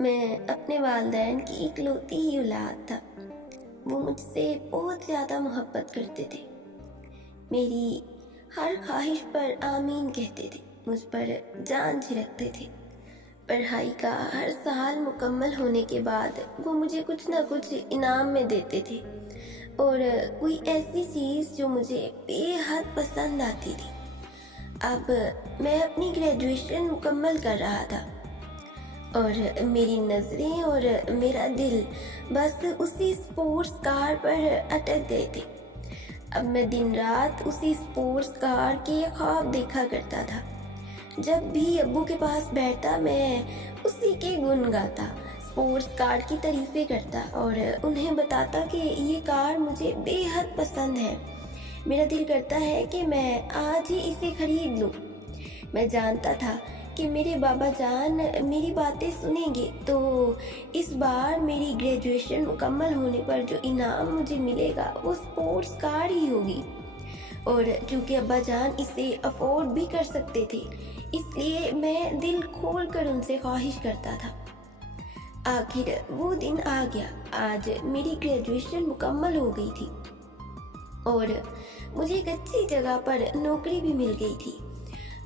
میں اپنے والدین کی اکلوتی ہی اولاد تھا۔ وہ مجھ سے بہت زیادہ محبت کرتے تھے، میری ہر خواہش پر آمین کہتے تھے، مجھ پر جان جھڑکتے تھے۔ پڑھائی کا ہر سال مکمل ہونے کے بعد وہ مجھے کچھ نہ کچھ انعام میں دیتے تھے، اور کوئی ایسی چیز جو مجھے بے حد پسند آتی تھی۔ اب میں اپنی گریجویشن مکمل کر رہا تھا، اور میری نظریں اور میرا دل بس اسی اسپورٹس کار پر اٹک گئے تھے۔ اب میں دن رات اسی اسپورٹس کار کے خواب دیکھا کرتا تھا۔ جب بھی ابو کے پاس بیٹھتا میں اسی کے گن گاتا، اسپورٹس کار کی تعریفیں کرتا اور انہیں بتاتا کہ یہ کار مجھے بے حد پسند ہے، میرا دل کرتا ہے کہ میں آج ہی اسے خرید لوں۔ میں جانتا تھا کہ میرے بابا جان میری باتیں سنیں گے، تو اس بار میری گریجویشن مکمل ہونے پر جو انعام مجھے ملے گا وہ اسپورٹس کار ہی ہوگی، اور چونکہ ابا جان اسے افورڈ بھی کر سکتے تھے، اس لیے میں دل کھول کر ان سے خواہش کرتا تھا۔ آخر وہ دن آ گیا۔ آج میری گریجویشن مکمل ہو گئی تھی اور مجھے ایک اچھی جگہ پر نوکری بھی مل گئی تھی۔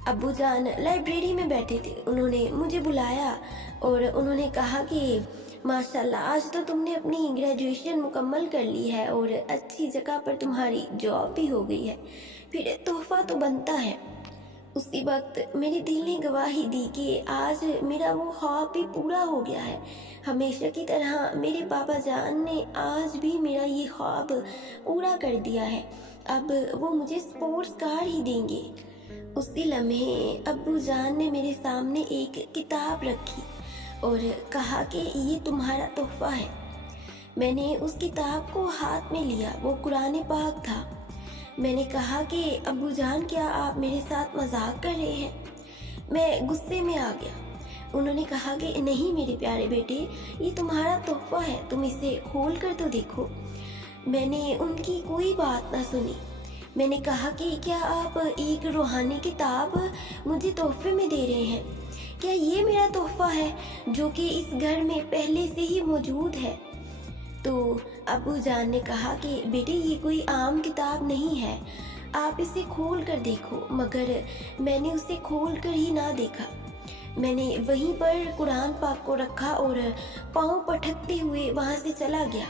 ابو جان لائبریری میں بیٹھے تھے، انہوں نے مجھے بلایا اور انہوں نے کہا کہ ماشاءاللہ آج تو تم نے اپنی گریجویشن مکمل کر لی ہے اور اچھی جگہ پر تمہاری جاب بھی ہو گئی ہے، پھر تحفہ تو بنتا ہے۔ اسی وقت میرے دل نے گواہی دی کہ آج میرا وہ خواب بھی پورا ہو گیا ہے۔ ہمیشہ کی طرح میرے بابا جان نے آج بھی میرا یہ خواب پورا کر دیا ہے، اب وہ مجھے اسپورٹس کار ہی دیں گے۔ اسی لمحے ابو جان نے میرے سامنے ایک کتاب رکھی اور کہا کہ یہ تمہارا تحفہ ہے۔ میں نے اس کتاب کو ہاتھ میں لیا، وہ قرآن پاک تھا۔ میں نے کہا کہ ابو جان کیا آپ میرے ساتھ مذاق کر رہے ہیں؟ میں غصے میں آ گیا۔ انہوں نے کہا کہ نہیں میرے پیارے بیٹے، یہ تمہارا تحفہ ہے، تم اسے کھول کر تو دیکھو۔ میں نے ان کی کوئی بات نہ سنی۔ میں نے کہا کہ کیا آپ ایک روحانی کتاب مجھے تحفے میں دے رہے ہیں؟ کیا یہ میرا تحفہ ہے جو کہ اس گھر میں پہلے سے ہی موجود ہے؟ تو ابو جان نے کہا کہ بیٹے یہ کوئی عام کتاب نہیں ہے، آپ اسے کھول کر دیکھو۔ مگر میں نے اسے کھول کر ہی نہ دیکھا، میں نے وہیں پر قرآن پاک کو رکھا اور پاؤں پٹکتے ہوئے وہاں سے چلا گیا۔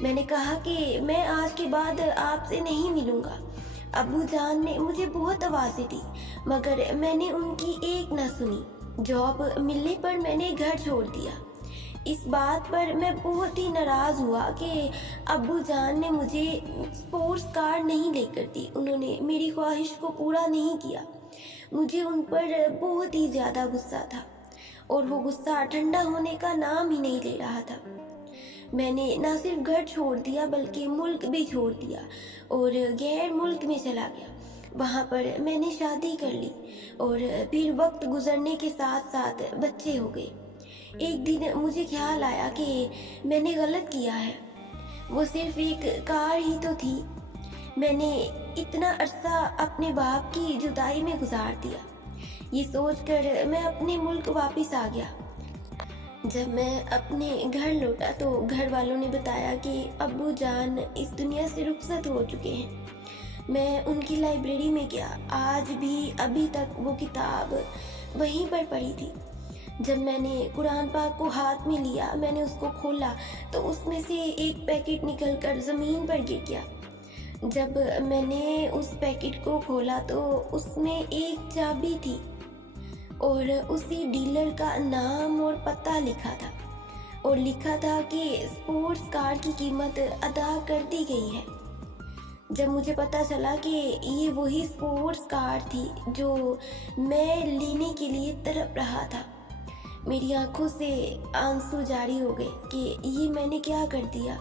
میں نے کہا کہ میں آج کے بعد آپ سے نہیں ملوں گا۔ ابو جان نے مجھے بہت آوازیں دی، مگر میں نے ان کی ایک نہ سنی۔ جاب ملنے پر میں نے گھر چھوڑ دیا۔ اس بات پر میں بہت ہی ناراض ہوا کہ ابو جان نے مجھے اسپورٹس کار نہیں لے کر دی، انہوں نے میری خواہش کو پورا نہیں کیا۔ مجھے ان پر بہت ہی زیادہ غصہ تھا، اور وہ غصہ ٹھنڈا ہونے کا نام ہی نہیں لے رہا تھا۔ میں نے نہ صرف گھر چھوڑ دیا بلکہ ملک بھی چھوڑ دیا اور غیر ملک میں چلا گیا۔ وہاں پر میں نے شادی کر لی اور پھر وقت گزرنے کے ساتھ ساتھ بچے ہو گئے۔ ایک دن مجھے خیال آیا کہ میں نے غلط کیا ہے، وہ صرف ایک کار ہی تو تھی۔ میں نے اتنا عرصہ اپنے باپ کی جدائی میں گزار دیا۔ یہ سوچ کر میں اپنے ملک واپس آ گیا۔ جب میں اپنے گھر لوٹا تو گھر والوں نے بتایا کہ ابو جان اس دنیا سے رخصت ہو چکے ہیں۔ میں ان کی لائبریری میں گیا، آج بھی ابھی تک وہ کتاب وہیں پر پڑی تھی۔ جب میں نے قرآن پاک کو ہاتھ میں لیا، میں نے اس کو کھولا تو اس میں سے ایک پیکٹ نکل کر زمین پر گر گیا۔ جب میں نے اس پیکٹ کو کھولا تو اس میں ایک چابی تھی اور اسی ڈیلر کا نام اور پتہ لکھا تھا، اور لکھا تھا کہ اسپورٹس کار کی قیمت ادا کر دی گئی ہے۔ جب مجھے پتہ چلا کہ یہ وہی اسپورٹس کار تھی جو میں لینے کے لیے تڑپ رہا تھا، میری آنکھوں سے آنسو جاری ہو گئے کہ یہ میں نے کیا کر دیا۔